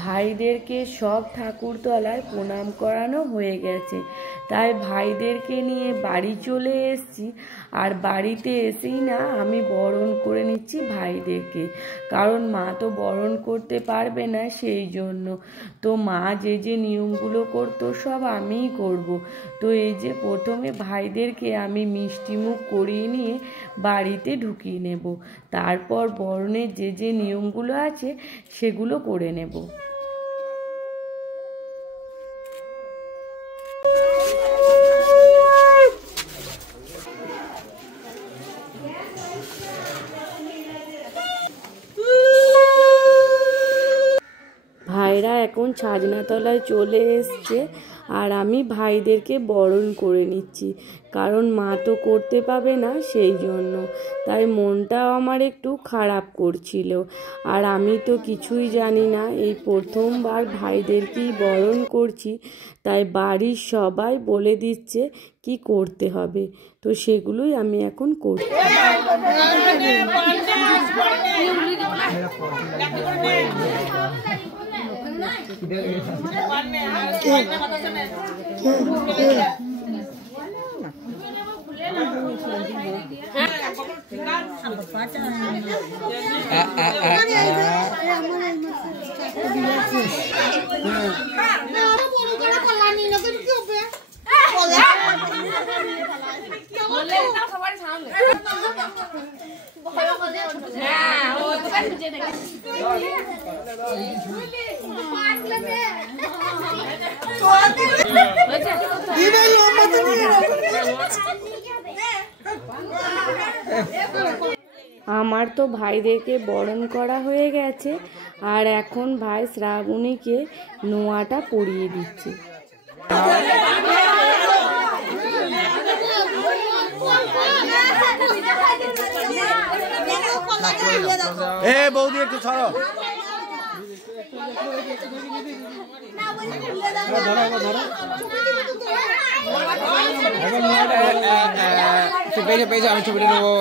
ভাইদেরকে সব ঠাকুরতলায় প্রণাম করানো হয়ে গেছে, তাই ভাইদেরকে নিয়ে বাড়ি চলে এসেছি। আর বাড়িতে এসেই না আমি বরণ করে নিচ্ছি ভাইদেরকে, কারণ মা তো বরণ করতে পারবে না, সেই জন্য। তো মা যে যে নিয়মগুলো করতো সব আমিই করব। তো এই যে প্রথমে ভাইদেরকে আমি মিষ্টি মুখ করিয়ে নিয়ে বাড়িতে ঢুকিয়ে নেব, তারপর বরণের যে যে নিয়মগুলো আছে সেগুলো করে নেব। ভাইরা এখন ছাজনাতলায় চলে এসছে, আর আমি ভাইদেরকে বরণ করে নিচ্ছি, কারণ মা তো করতে পাবে না, সেই জন্য। তাই মনটাও আমার একটু খারাপ করছিল। আর আমি তো কিছুই জানি না, এই প্রথমবার ভাইদেরকেই বরণ করছি, তাই বাড়ির সবাই বলে দিচ্ছে কি করতে হবে, তো সেগুলোই আমি এখন করছি। আমার তো ভাইদেরকে বরণ করা হয়ে গেছে, আর এখন ভাই শ্রাবণীকে নোয়াটা পরিয়ে দিচ্ছে। এ বৌদি একটু ছাড়ো। পেয়েছে আমি ছবিটা নেবো।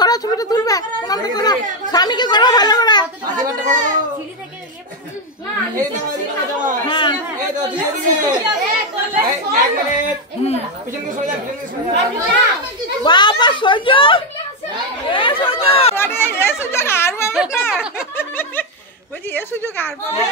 করো ছবিটা তুলবে, স্বামীকে করো ভালো করে। বাবা সহ্য এ সুযোগ আর পাবে না, বলছি এ সুযোগ আর পাবে।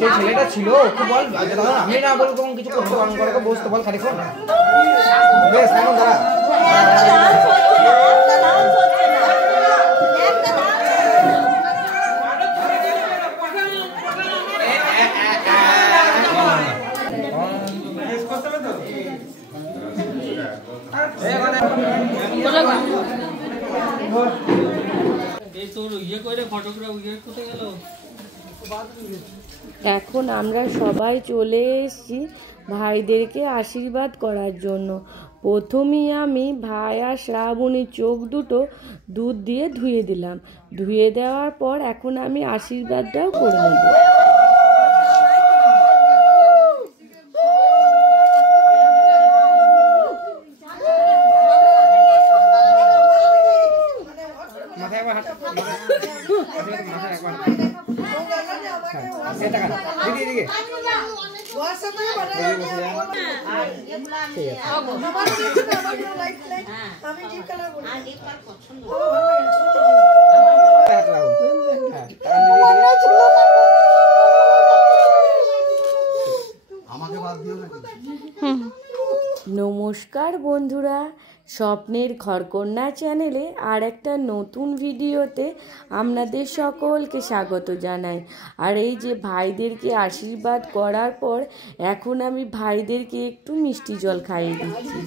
যে ছেলেটা ছিল ওকে বল, আমি না বলবো তখন কিছু করতে পারবো, করে বসতে বল খালি কোন বেশ এখন দাঁড়া। এখন আমরা সবাই চলে এসেছি ভাইদেরকে আশীর্বাদ করার জন্য। প্রথমেই আমি ভাই আর শ্রাবণীর চোখ দুটো দুধ দিয়ে ধুয়ে দিলাম। ধুয়ে দেওয়ার পর এখন আমি আশীর্বাদটাও করে নেব। নমস্কার বন্ধুরা, স্বপ্নের ঘরকন্যা চ্যানেলে আর একটা নতুন ভিডিওতে আপনাদের সকলকে স্বাগত জানাই। আর এই যে ভাইদেরকে আশীর্বাদ করার পর এখন আমি ভাইদেরকে একটু মিষ্টি জল খাইয়ে দিচ্ছি।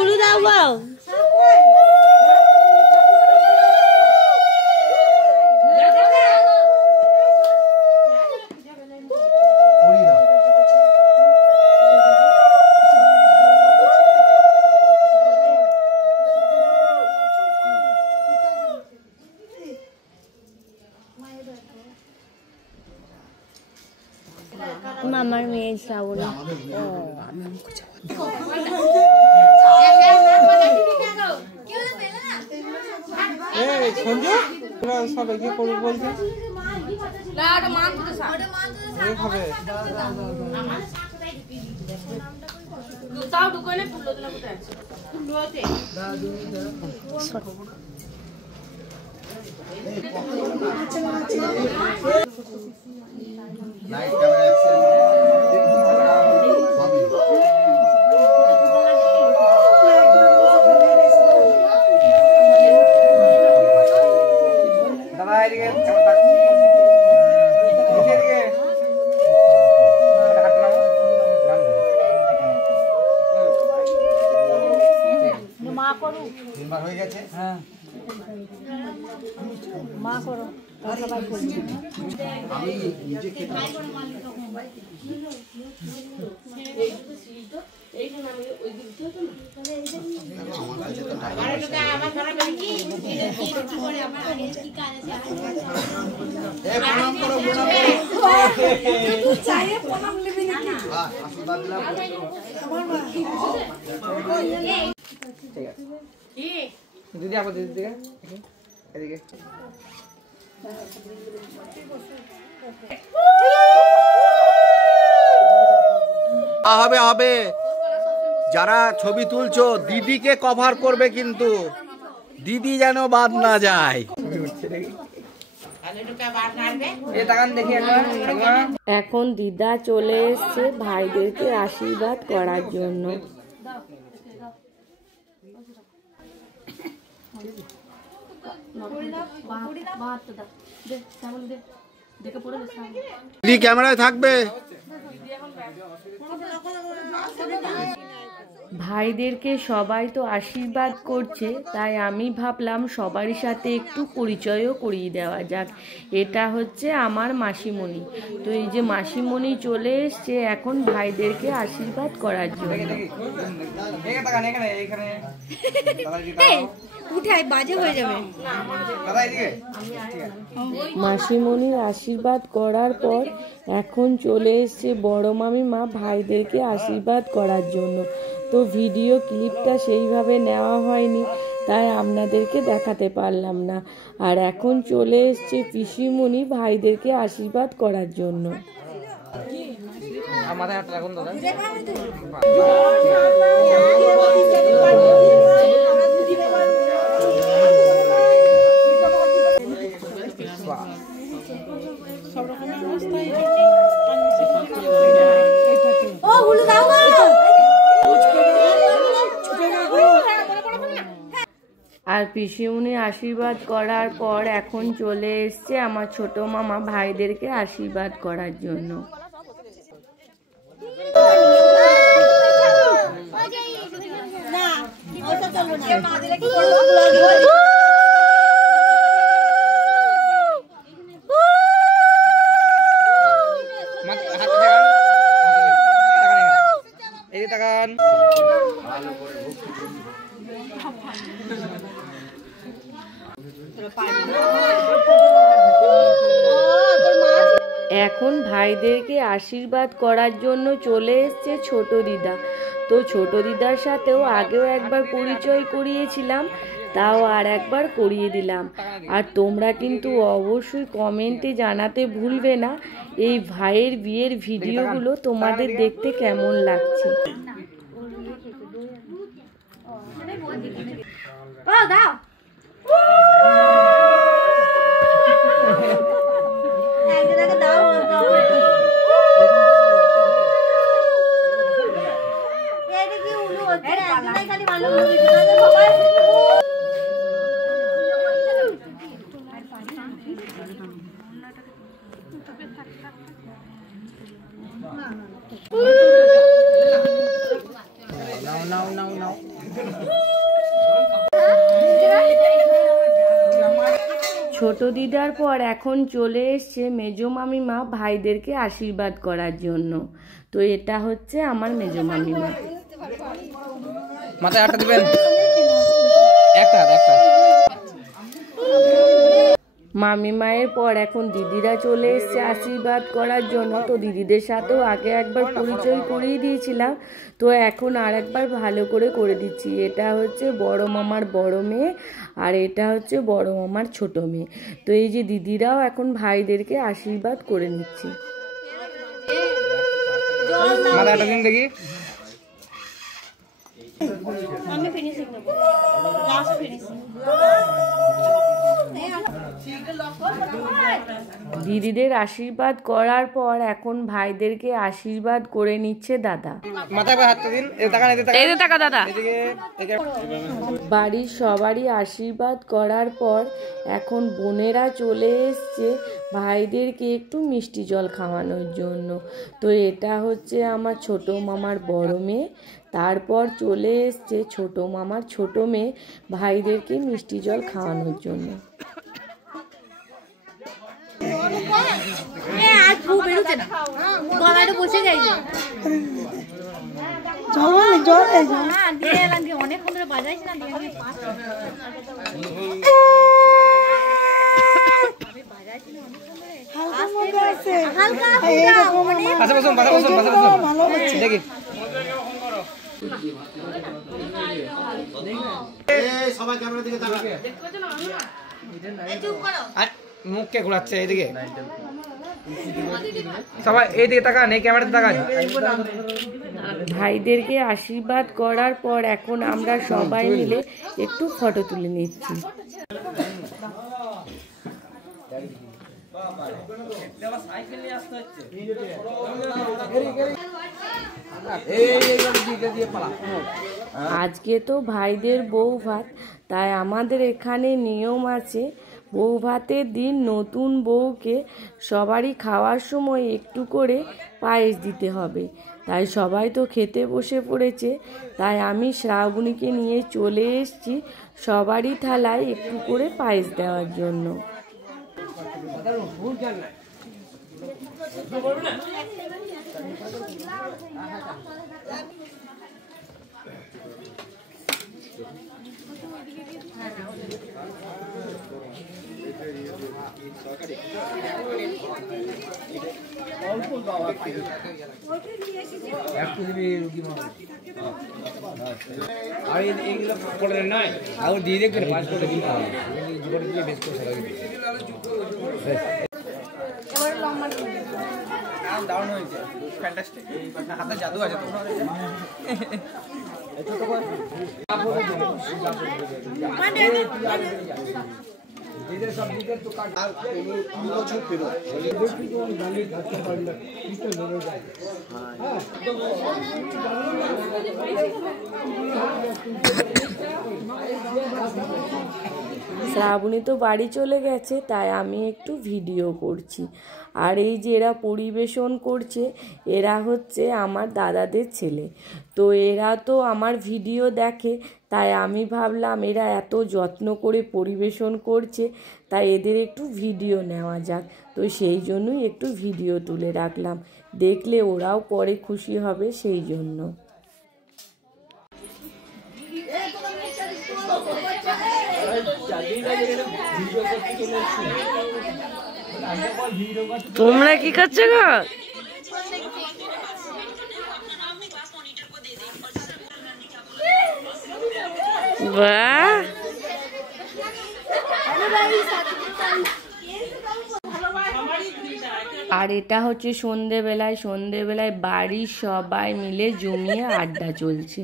উলু দাও বাও মামার মেয়ে শ্রাবণী। সবাইকে করবো বলছে দিদি আবার দিদি দিকে এদিকে হবে হবে। যারা ছবি তুলছো দিদিকে কভার করবে, কিন্তু দিদি যেন বাদ না যায়। এখন দিদা চলে এসছে ভাইদেরকে আশীর্বাদ করার জন্য। দিদি ক্যামেরায় থাকবে। ভাইদেরকে সবাই তো আশীর্বাদ করছে, তাই আমি ভাবলাম সবারই সাথে একটু পরিচয়ও করিয়ে দেওয়া যাক। এটা হচ্ছে আমার মাসিমণি। তো এই যে মাসিমণি চলে এসছে এখন ভাইদেরকে আশীর্বাদ করার জন্য। মাসিমণির আশীর্বাদ করার পর এখন চলে এসছে বড় মামিমা ভাইদেরকে আশীর্বাদ করার জন্য। তো ভিডিও ক্লিপটা সেইভাবে নেওয়া হয়নি, তাই আপনাদেরকে দেখাতে পারলাম না। আর এখন চলে এসছে পিসিমণি ভাইদেরকে আশীর্বাদ করার জন্য। আর পিসিমণি আশীর্বাদ করার পর এখন চলে এসছে আমার ছোট মামা ভাইদেরকে আশীর্বাদ করার জন্য। এখন ভাইদেরকে আশীর্বাদ করার জন্য চলে এসছে ছোট দিদা। তো ছোট দিদার সাথেও আগেও একবার পরিচয় করিয়েছিলাম, তাও আর একবার করিয়ে দিলাম। আর তোমরা কিন্তু অবশ্যই কমেন্টে জানাতে ভুলবে না এই ভাইয়ের বিয়ের ভিডিওগুলো তোমাদের দেখতে কেমন লাগছে। দাও ছোট দিদার পর এখন চলে এসছে মেজো মামিমা ভাইদেরকে আশীর্বাদ করার জন্য। তো এটা হচ্ছে আমার মেজো মামিমা। মাথায় একটা দিবেন, একটা একটা। মামিমায়ের পর এখন দিদিরা চলে এসছে আশীর্বাদ করার জন্য। তো দিদিদের সাথেও আগে একবার পরিচয় করিয়ে দিয়েছিলাম, তো এখন আর একবার ভালো করে দিচ্ছি। এটা হচ্ছে বড় মামার বড় মেয়ে, আর এটা হচ্ছে বড় মামার ছোট মেয়ে। তো এই যে দিদিরাও এখন ভাইদেরকে আশীর্বাদ করে নিচ্ছে। মাথায় একটা দিন দেখি। আমি ফিনিশিং দেবো, লাস্ট ফিনিশিং। দিদিদের আশীর্বাদ করার পর এখন ভাইদেরকে আশীর্বাদ করে নিচ্ছে দাদা। মাথায় হাতটা দিন, এই টাকা দাদা। বাড়ির সবারই আশীর্বাদ করার পর এখন বোনেরা চলে এসছে ভাইদেরকে একটু মিষ্টি জল খাওয়ানোর জন্য। তো এটা হচ্ছে আমার ছোট মামার বড় মেয়ে, তারপর চলে এসছে ছোট মামার ছোট মেয়ে ভাইদেরকে মিষ্টি জল খাওয়ানোর জন্য। অনেকক্ষণ ধরে বাজাইছি না, দেখি। মুখকে ঘোরাচ্ছে এইদিকে, সবাই এইদিকে তাকান, এই ক্যামেরাতে তাকান। ভাইদেরকে আশীর্বাদ করার পর এখন আমরা সবাই মিলে একটু ফটো তুলে নিচ্ছি। আজকে তো ভাইদের বউ ভাত, তাই আমাদের এখানে নিয়ম আছে বউ ভাতের দিন নতুন বউকে সবারই খাওয়ার সময় একটু করে পায়েস দিতে হবে। তাই সবাই তো খেতে বসে পড়েছে, তাই আমি শ্রাবণীকে নিয়ে চলে এসেছি সবারই থালায় একটু করে পায়েস দেওয়ার জন্য। আর এইগুলো করে নয়, আর দিয়ে দেখবেন 5 করে দিন বেশ করে ডাউন হয়েছে। ফ্যান্টাস্টিক, হাতে জাদু আছে তো। শ্রাবণী তো বাড়ি চলে গেছে, তাই আমি একটু ভিডিও করছি। আর এই যে এরা পরিবেশন করছে, এরা হচ্ছে আমার দাদাদের ছেলে। তো এরা তো আমার ভিডিও দেখে, তাই আমি ভাবলাম এরা এত যত্ন করে পরিবেশন করছে, তাই এদের একটু ভিডিও নেওয়া যাক। তো সেই জন্যই একটু ভিডিও তুলে রাখলাম, দেখলে ওরাও পরে খুশি হবে সেই জন্য। তোমরা কি করছো গো? বাহ, আর এটা হচ্ছে সন্ধেবেলায় বাড়ির সবাই মিলে জমিয়ে আড্ডা চলছে।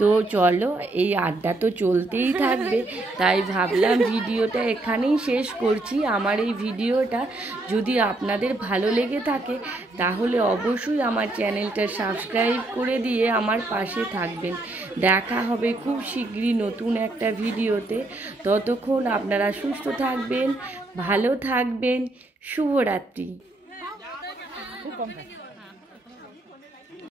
তো চলো, এই আড্ডা তো চলতেই থাকবে, তাই ভাবলাম ভিডিওটা এখানেই শেষ করছি। আমার এই ভিডিওটা যদি আপনাদের ভালো লেগে থাকে তাহলে অবশ্যই আমার চ্যানেলটা সাবস্ক্রাইব করে দিয়ে আমার পাশে থাকবেন। দেখা হবে খুব শীঘ্রই নতুন একটা ভিডিওতে। ততক্ষণ আপনারা সুস্থ থাকবেন, ভালো থাকবেন। শুভরাত্রি।